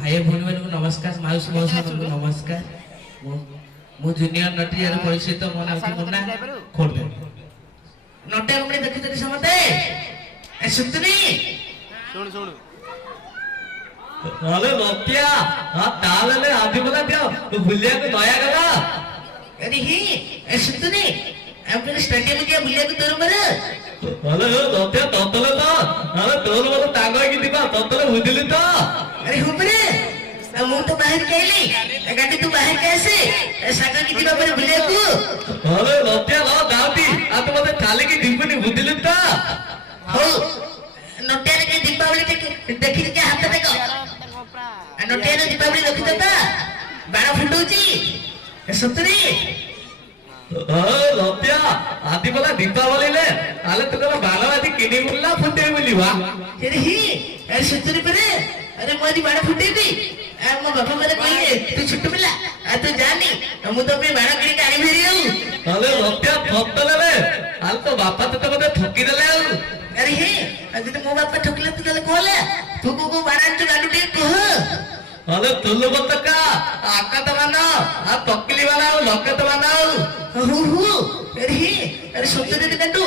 भाई भौणी मान नमस्कार माउसी मौसा मान नमस्कार मु जूनियर नटी यार परिचित मो नाम की मुन्ना खोल दे नटे हमने देखि देखि समते ए सुतनी सुन सुन अरे लोटिया हां ताले आदि बता दियो तू भूलिया को दया करा अरे ही ए सुतनी हम स्टेडियम के भूलिया को तोर मरे अरे लोटिया ततले तो अरे तोर मत टांगा की दिबा ततले बुझिली तो अरे हुपरे मु तो बाहर कहली गाड़ी तू बाहर कैसे सागा की दिबा पर भूलिया को अरे लोटिया लो दावती आ तो मते थाले की दिबनी बुझिली तो हो नटिया के दीपावली देखि के हाथ देखो नटिया ने दीपावली देखि देता बाण फुटौची सतरी लोटिया आदि बोला दीपावली ले आले तो कला बालवादी किनी मुल्ला फुटे बोलीवा अरे ही अरे सतरी परे अरे मोदी बाण फुटेबी मो बापा मरे कहिए तू छोट पिला तू जानी मु तो पे बाण किनी के आगे फेरी आऊ अरे लोटिया थतले रे आल तो बापा तो मते ठकी देले आऊ अरे हे अभी तो मो बापा ठकले तू तले कहले तू को बाण तू गाडू टे कह अरे तुल्लु बतका आका तो मानो आ तकली वाला लोके तो मानो हु अरे हे अरे सतरी ने काटू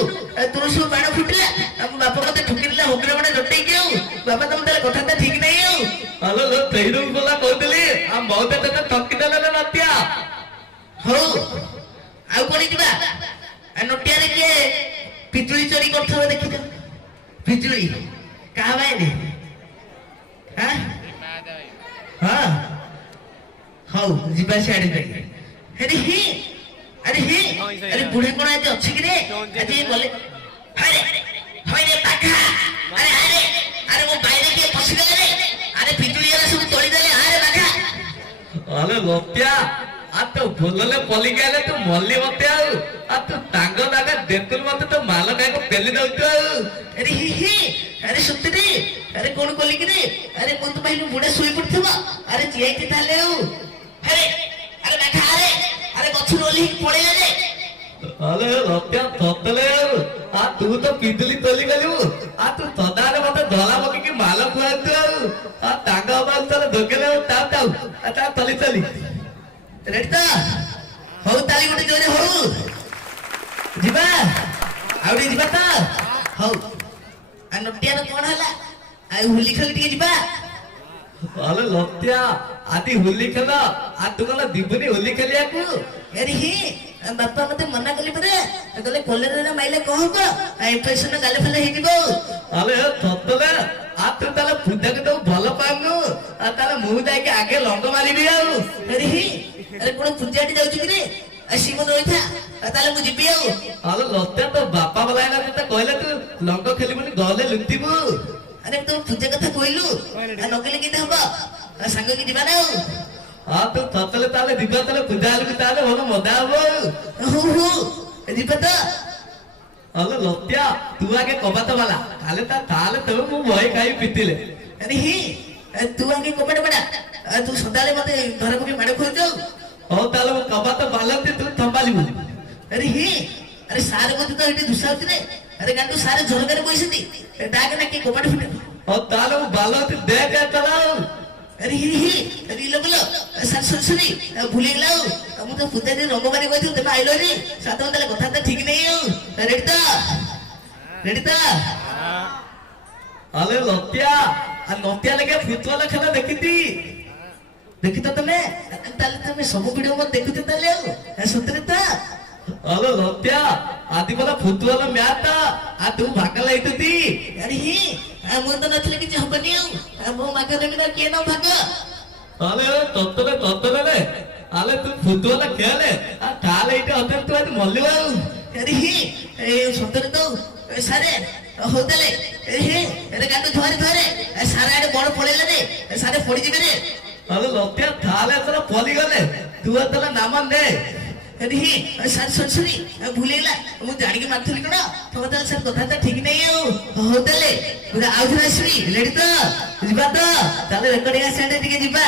तोर सो बाण फुटला हम बापा मते ठकिला होकरे बडे जटई केउ बापा तुम तले कथा त ठीक नहीं आऊ अरे लो तेरू बोला कहतली हम बहुत तते ठकी देले रे नतिया हो आउ कोनी दिबा आ नटिया रे के पितुली चोरी करथबे देखि त पितुली का बाइने हां हां हाउ जिबा साइड पे अरे हे अरे बुढ़े कोन आज अछि कि रे आज ये बोले हाय रे पाखा अरे वो बाइरे के फसी गले रे अरे पितुली वाला सब तोड़ी देले अरे पाखा अरे लोटिया आ तो बोलले पली गेले तू मल्ली मते आ तू टांग दागा देतुल मते तो माल काय को पेली दउतो अरे ही अरे सुतरी अरे कोन कोली कि रे अरे मु तो पहिले बुढ़े सोई पड़थबा अरे जियाई के थाले अरे पाखा अरे गछु रोली पड़े रे अरे लोटिया थतले आ तू तो पितली तोली गलु आ तू तदारे मते धला बकी की माल खुआतो आ टांग बाल तले धकेले ताऊ आ तली तली रेडता हो ताली गोटे जोरे हो जिबा आउडी जिबा ता हो आ नटिया रे कोन हला आ होली खेल टिके जिबा अरे लोटिया आदि होली खेला आ तू कला दिबनी होली खेलिया को अरे ही बापा मते मना कली परे कहले कॉलेज रे माइले कहबो इन्फेक्शन गाले फले हे दिबो अरे थतले आ तू ताले फुदा के तो भलो पानु आ ताले मुह जाय के आगे लंग मारिबी आउ अरे ही अरे कोन पूजाटी जाउची कि रे सीमन रोइथा ताले मु जिबी आउ अरे लोटिया तो बापा बलाय ना ते कहले तू लंग खेलिबनी गले लुंतिबू अरे तो पूजा कथा कहलु आ नकले किते हबो संग की जिबा ना आ तू थतले ताले दिबा ताले पूजा आलु ताले भलो मजा हबो हो जिबा ता अरे लोटिया तू आगे कबात वाला काले ताले तो मु भय खाई पितिले अरे ही तू आगे कबड बडा तू सदाले मते घर को भी माडे खोल जाऊ ओ ताले वो कबात बालते तू थंबालिबू अरे ही अरे सारे मते तो एटी दुसाउती रे अरे गांडू सारे झरगरे बइसती डाके ना के कबड फुटे ओ ताले वो बालते देख चलाओ अरे ही अरे लगलो सर सरसरी भूली गेलाउ हम तो पुते दिन रंग मारी गइथु तमे आइलो रे सात मते कथा त ठीक नहीं हो रेडी ता अरे लोटिया आ नोटिया लगे फुटबॉल खेला देखी तो तमे ताले तमे सब वीडियो मत देखुते ताले सतरे ता अरे लोटिया आदि बोला फुटबॉल मैच आ तू भाग लाइतती अरे ही मु तो नथले कि हबनी मो मागे रे के ना भाग अरे ततले रे आले तू फुटबॉल खेले आ ताले इटे होते तू आज मल्ली बाऊ अरे ही ए सतरे तो सारे होतले अरे हे अरे गांडू धरे सारे आडे बड़ पळेले रे सारे पड़ी जिबे रे अरे लोटिया थाले तोरा पली गले तू तला नाम दे अरे ही सर सरसरी भूलेला मु जानि के मारथली कोन तो तले सर कथा त ठीक नहीं होतले पूरा आउथरा श्री रेडी तो जिबा तो ताले रेकॉर्डिंग सेंटर दिके जिबा